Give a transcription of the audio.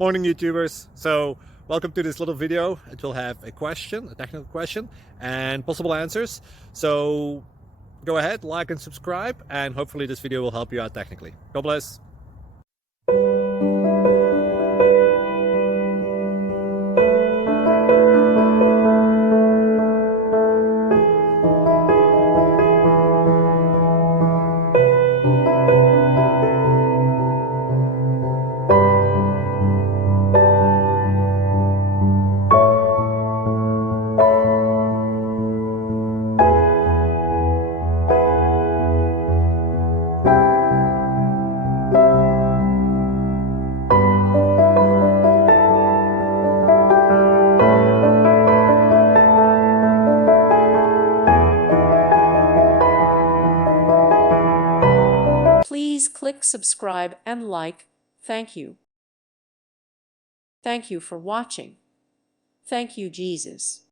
Morning YouTubers. So welcome to this little video. It will have a question, a technical question, and possible answers. So go ahead, like and subscribe, and hopefully this video will help you out technically. God bless. Please click subscribe and like. Thank you. Thank you for watching. Thank you, Jesus.